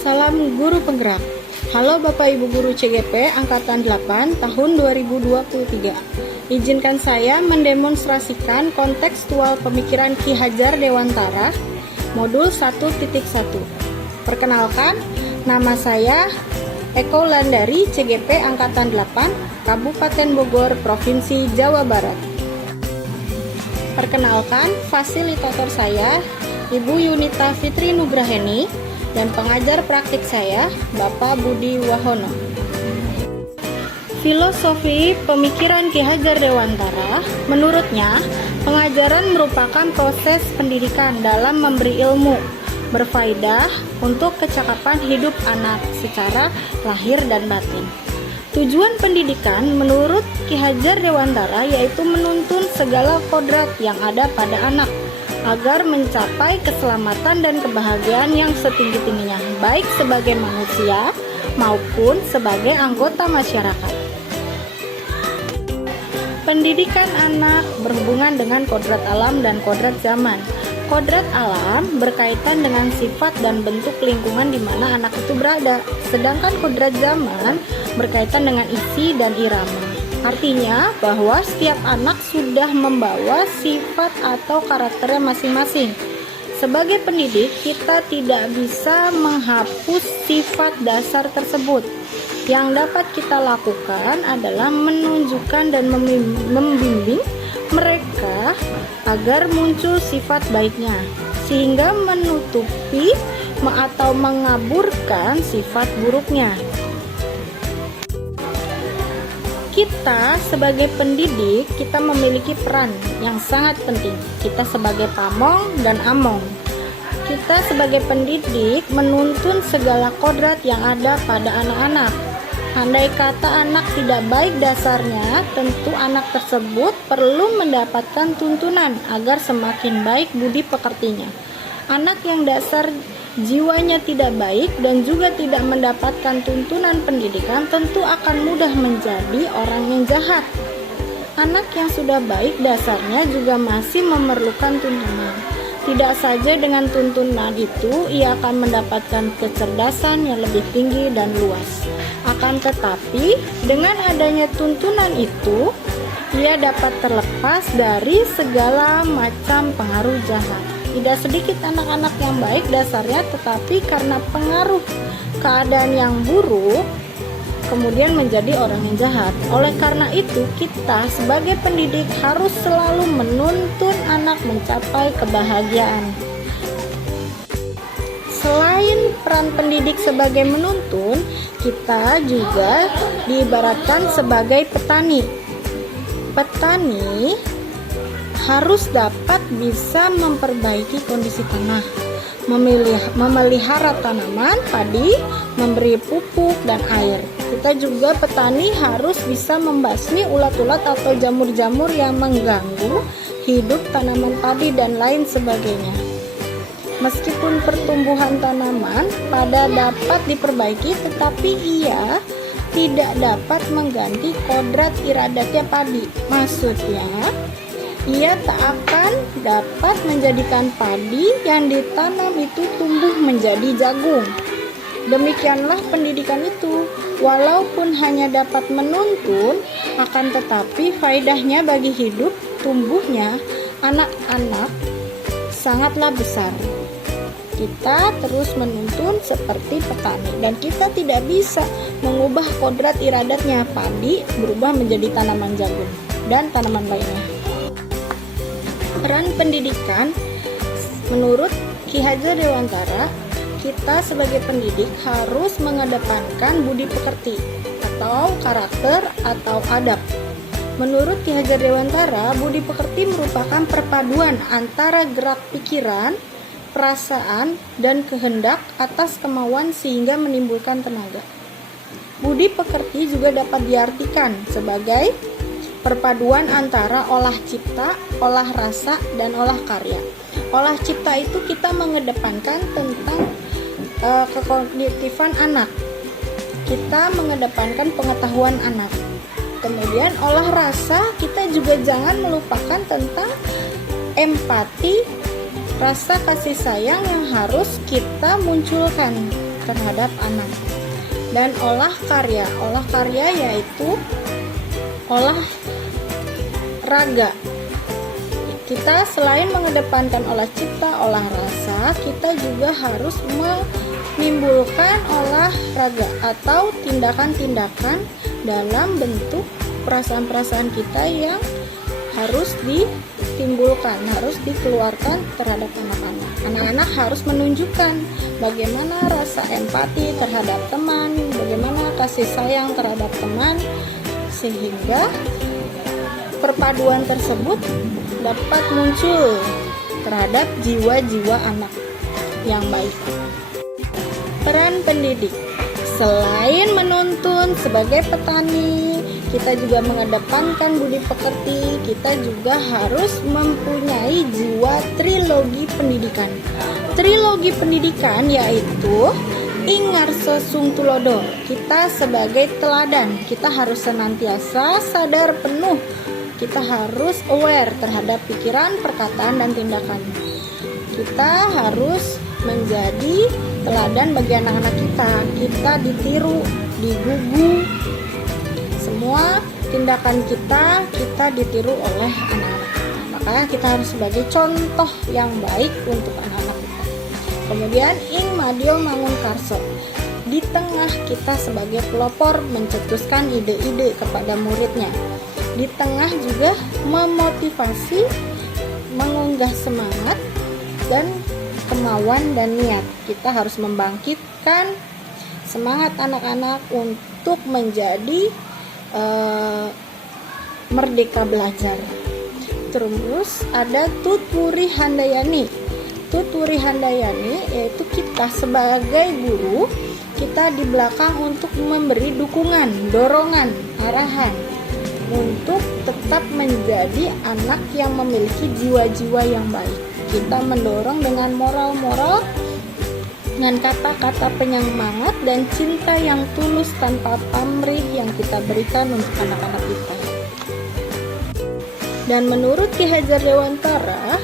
Salam Guru Penggerak. Halo Bapak Ibu Guru CGP Angkatan 8 tahun 2023. Izinkan saya mendemonstrasikan kontekstual pemikiran Ki Hajar Dewantara Modul 1.1. Perkenalkan, nama saya Eko Landari CGP Angkatan 8 Kabupaten Bogor, Provinsi Jawa Barat. Perkenalkan, fasilitator saya Ibu Yunita Fitri Nugraheni dan pengajar praktik saya Bapak Budi Wahono. Filosofi pemikiran Ki Hajar Dewantara, menurutnya, pengajaran merupakan proses pendidikan dalam memberi ilmu berfaedah untuk kecakapan hidup anak secara lahir dan batin. Tujuan pendidikan menurut Ki Hajar Dewantara yaitu menuntun segala kodrat yang ada pada anak agar mencapai keselamatan dan kebahagiaan yang setinggi-tingginya, baik sebagai manusia maupun sebagai anggota masyarakat. Pendidikan anak berhubungan dengan kodrat alam dan kodrat zaman. Kodrat alam berkaitan dengan sifat dan bentuk lingkungan di mana anak itu berada, sedangkan kodrat zaman berkaitan dengan isi dan irama. Artinya bahwa setiap anak sudah membawa sifat atau karakternya masing-masing. Sebagai pendidik, kita tidak bisa menghapus sifat dasar tersebut. Yang dapat kita lakukan adalah menunjukkan dan membimbing mereka agar muncul sifat baiknya, sehingga menutupi atau mengaburkan sifat buruknya. Kita sebagai pendidik, kita memiliki peran yang sangat penting. Kita sebagai pamong dan among. Kita sebagai pendidik menuntun segala kodrat yang ada pada anak-anak. Andai kata anak tidak baik dasarnya, tentu anak tersebut perlu mendapatkan tuntunan agar semakin baik budi pekertinya. Anak yang dasar jiwanya tidak baik dan juga tidak mendapatkan tuntunan pendidikan tentu akan mudah menjadi orang yang jahat. Anak yang sudah baik dasarnya juga masih memerlukan tuntunan. Tidak saja dengan tuntunan itu ia akan mendapatkan kecerdasan yang lebih tinggi dan luas. Akan tetapi dengan adanya tuntunan itu ia dapat terlepas dari segala macam pengaruh jahat. Tidak sedikit anak-anak yang baik dasarnya, tetapi karena pengaruh keadaan yang buruk, kemudian menjadi orang yang jahat. Oleh karena itu, kita sebagai pendidik harus selalu menuntun anak mencapai kebahagiaan. Selain peran pendidik sebagai menuntun, kita juga diibaratkan sebagai petani. Petani harus dapat bisa memperbaiki kondisi tanah, memelihara tanaman, padi, memberi pupuk dan air. Kita juga petani harus bisa membasmi ulat-ulat atau jamur-jamur yang mengganggu hidup tanaman padi dan lain sebagainya. Meskipun pertumbuhan tanaman pada dapat diperbaiki, tetapi ia tidak dapat mengganti kodrat iradatnya padi. Maksudnya, ia tak akan dapat menjadikan padi yang ditanam itu tumbuh menjadi jagung. Demikianlah pendidikan itu, walaupun hanya dapat menuntun, akan tetapi faedahnya bagi hidup tumbuhnya anak-anak sangatlah besar. Kita terus menuntun seperti petani dan kita tidak bisa mengubah kodrat iradatnya padi berubah menjadi tanaman jagung dan tanaman lainnya. Peran pendidikan menurut Ki Hajar Dewantara, kita sebagai pendidik harus mengedepankan budi pekerti atau karakter atau adab. Menurut Ki Hajar Dewantara, budi pekerti merupakan perpaduan antara gerak pikiran, perasaan, dan kehendak atas kemauan sehingga menimbulkan tenaga. Budi pekerti juga dapat diartikan sebagai perpaduan antara olah cipta, olah rasa, dan olah karya. Olah cipta itu kita mengedepankan tentang kekognitifan anak. Kita mengedepankan pengetahuan anak. Kemudian olah rasa, kita juga jangan melupakan tentang empati, rasa kasih sayang yang harus kita munculkan terhadap anak. Dan olah karya yaitu olah raga. Kita selain mengedepankan olah cipta, olah rasa, kita juga harus menimbulkan olah raga atau tindakan-tindakan dalam bentuk perasaan-perasaan kita yang harus ditimbulkan, harus dikeluarkan terhadap anak-anak. Anak-anak harus menunjukkan bagaimana rasa empati terhadap teman, bagaimana kasih sayang terhadap teman, sehingga perpaduan tersebut dapat muncul terhadap jiwa-jiwa anak yang baik. Peran pendidik, selain menuntun sebagai petani, kita juga mengedepankan budi pekerti, kita juga harus mempunyai jiwa trilogi pendidikan. Trilogi pendidikan yaitu Ingarso Sung Tulodo, kita sebagai teladan, kita harus senantiasa sadar penuh, kita harus aware terhadap pikiran, perkataan, dan tindakan. Kita harus menjadi teladan bagi anak-anak kita ditiru, digugu, semua tindakan kita ditiru oleh anak-anak kita. Maka kita harus sebagai contoh yang baik untuk anak-anak kita. Kemudian Ing Madio Mangunkarso, di tengah kita sebagai pelopor mencetuskan ide-ide kepada muridnya, di tengah juga memotivasi, mengunggah semangat dan kemauan dan niat. Kita harus membangkitkan semangat anak-anak untuk menjadi merdeka belajar. Terus ada Tutwuri Handayani. Tutwuri Handayani yaitu kita sebagai guru, kita di belakang untuk memberi dukungan, dorongan, arahan untuk tetap menjadi anak yang memiliki jiwa-jiwa yang baik. Kita mendorong dengan moral-moral, dengan kata-kata penyemangat dan cinta yang tulus tanpa pamrih yang kita berikan untuk anak-anak kita. Dan menurut Ki Hajar Dewantara,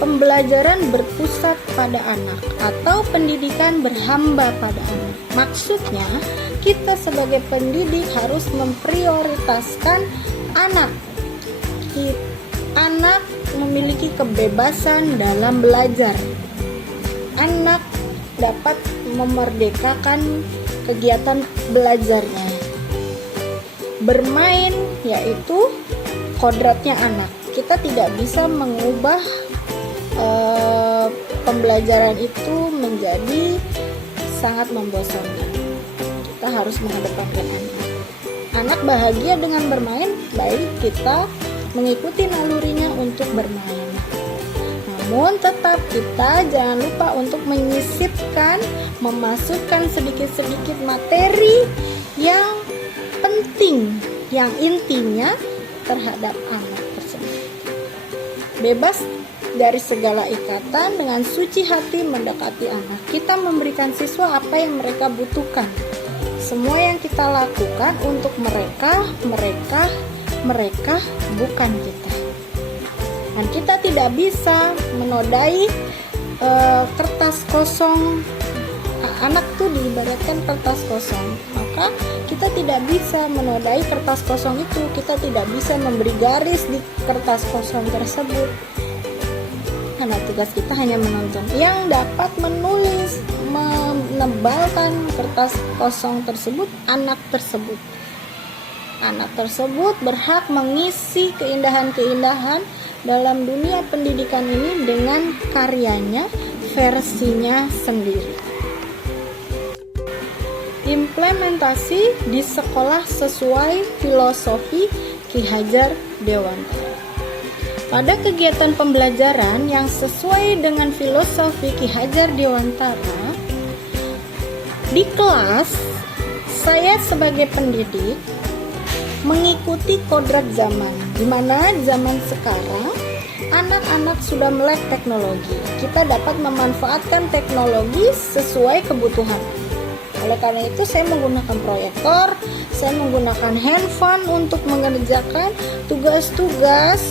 pembelajaran berpusat pada anak atau pendidikan berhamba pada anak. Maksudnya, kita sebagai pendidik harus memprioritaskan anak. Anak memiliki kebebasan dalam belajar. Anak dapat memerdekakan kegiatan belajarnya. Bermain yaitu kodratnya anak. Kita tidak bisa mengubah pembelajaran itu menjadi sangat membosankan. Kita harus mengedepankan anak. Anak bahagia dengan bermain, baik kita mengikuti nalurinya untuk bermain. Namun tetap kita jangan lupa untuk menyisipkan, memasukkan sedikit-sedikit materi yang penting, yang intinya terhadap anak tersebut. Bebas dari segala ikatan, dengan suci hati mendekati anak. Kita memberikan siswa apa yang mereka butuhkan. Semua yang kita lakukan untuk mereka bukan kita. Dan kita tidak bisa menodai kertas kosong. Anak tuh diibaratkan kertas kosong. Maka kita tidak bisa menodai kertas kosong itu. Kita tidak bisa memberi garis di kertas kosong tersebut. Karena tugas kita hanya menonton. Yang dapat menulis, menebalkan kertas kosong tersebut, anak tersebut. Anak tersebut berhak mengisi keindahan-keindahan dalam dunia pendidikan ini dengan karyanya, versinya sendiri. Implementasi di sekolah sesuai filosofi Ki Hajar Dewantara. Pada kegiatan pembelajaran yang sesuai dengan filosofi Ki Hajar Dewantara, di kelas saya sebagai pendidik mengikuti kodrat zaman, di mana zaman sekarang anak-anak sudah melek teknologi. Kita dapat memanfaatkan teknologi sesuai kebutuhan. Oleh karena itu saya menggunakan proyektor, saya menggunakan handphone untuk mengerjakan tugas-tugas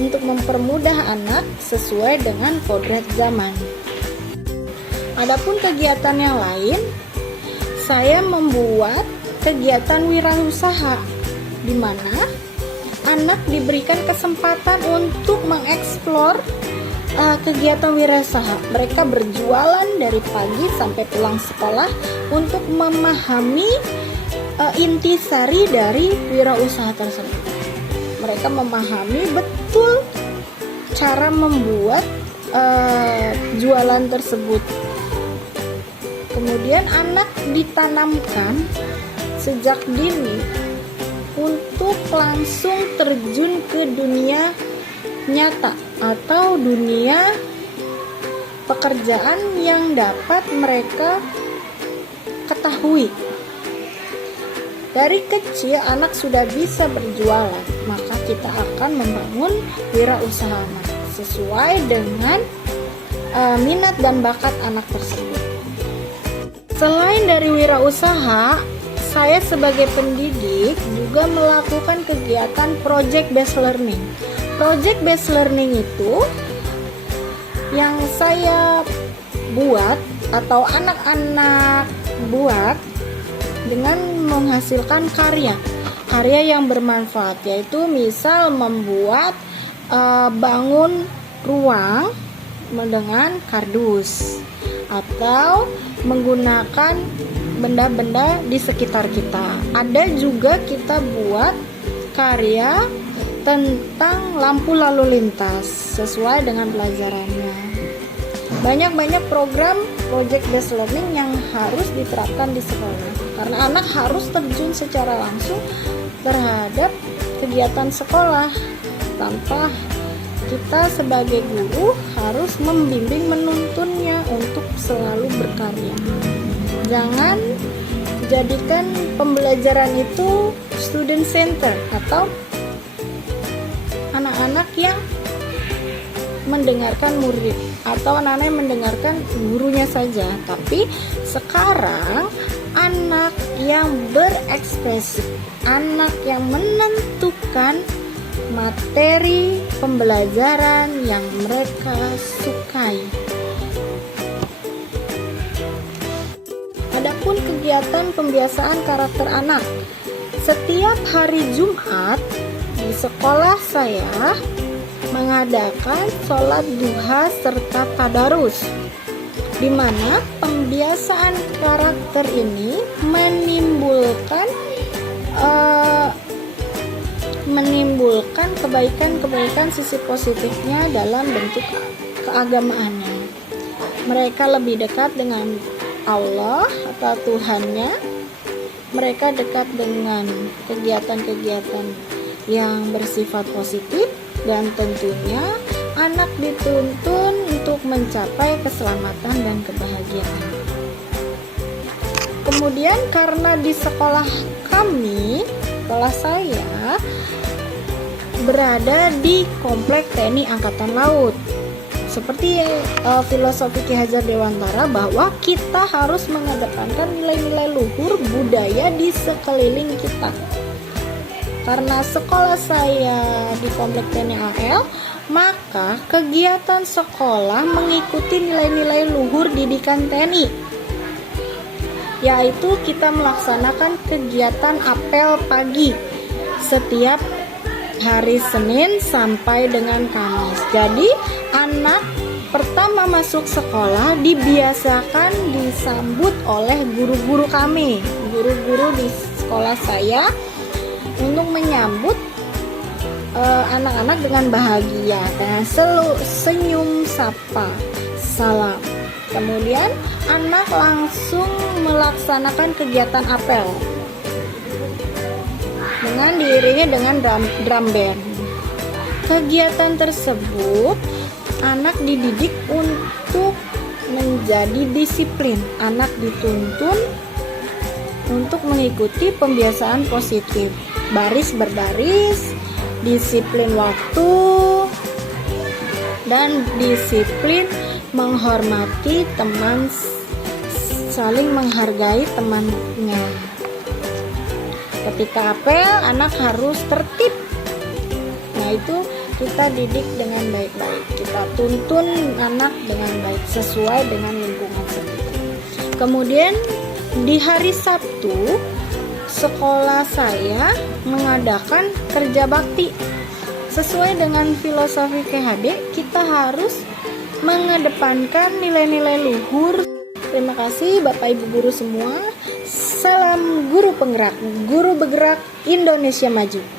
untuk mempermudah anak sesuai dengan kodrat zaman. Adapun kegiatan yang lain, saya membuat kegiatan wirausaha di mana anak diberikan kesempatan untuk mengeksplor kegiatan wirausaha. Mereka berjualan dari pagi sampai pulang sekolah untuk memahami intisari dari wirausaha tersebut. Mereka memahami betul cara membuat jualan tersebut. Kemudian anak ditanamkan sejak dini untuk langsung terjun ke dunia nyata atau dunia pekerjaan yang dapat mereka ketahui. Dari kecil anak sudah bisa berjualan, maka kita akan membangun wirausaha anak sesuai dengan minat dan bakat anak tersebut. Selain dari wirausaha, saya sebagai pendidik juga melakukan kegiatan project based learning. Project based learning itu yang saya buat atau anak-anak buat dengan menghasilkan karya yang bermanfaat, yaitu misal membuat bangun ruang dengan kardus atau menggunakan benda-benda di sekitar kita. Ada juga kita buat karya tentang lampu lalu lintas sesuai dengan pelajarannya. Banyak program project based learning yang harus diterapkan di sekolah karena anak harus terjun secara langsung terhadap kegiatan sekolah tanpa kita sebagai guru harus membimbing menuntunnya untuk selalu berkarya. Jangan jadikan pembelajaran itu student center atau anak-anak yang mendengarkan murid atau anak-anak yang mendengarkan gurunya saja, tapi sekarang anak yang berekspresi, anak yang menentukan materi pembelajaran yang mereka sukai. Adapun kegiatan pembiasaan karakter anak, setiap hari Jumat di sekolah saya mengadakan sholat duha serta tadarus, di mana pembiasaan karakter ini menimbulkan kebaikan-kebaikan sisi positifnya dalam bentuk keagamaannya. Mereka lebih dekat dengan Allah atau Tuhannya. Mereka dekat dengan kegiatan-kegiatan yang bersifat positif, dan tentunya anak dituntun untuk mencapai keselamatan dan kebahagiaan. Kemudian karena di sekolah saya berada di Komplek TNI Angkatan Laut. Seperti filosofi Ki Hajar Dewantara bahwa kita harus mengedepankan nilai-nilai luhur budaya di sekeliling kita. Karena sekolah saya di Komplek TNI AL, maka kegiatan sekolah mengikuti nilai-nilai luhur didikan TNI, yaitu kita melaksanakan kegiatan apel pagi setiap hari Senin sampai dengan Kamis. Jadi anak pertama masuk sekolah dibiasakan disambut oleh guru-guru kami, guru-guru di sekolah saya, untuk menyambut anak-anak dengan bahagia dan senyum sapa salam. Kemudian anak langsung melaksanakan kegiatan apel dengan diiringi dengan drum band. Kegiatan tersebut anak dididik untuk menjadi disiplin. Anak dituntun untuk mengikuti pembiasaan positif, baris berbaris, disiplin waktu, dan disiplin menghormati teman, saling menghargai temannya. Ketika apel, anak harus tertib. Nah, itu kita didik dengan baik-baik, kita tuntun anak dengan baik sesuai dengan lingkungan sekitar. Kemudian di hari Sabtu sekolah saya mengadakan kerja bakti. Sesuai dengan filosofi KHD, kita harus mengedepankan nilai-nilai luhur. Terima kasih Bapak Ibu guru semua. Salam guru penggerak, guru bergerak Indonesia maju.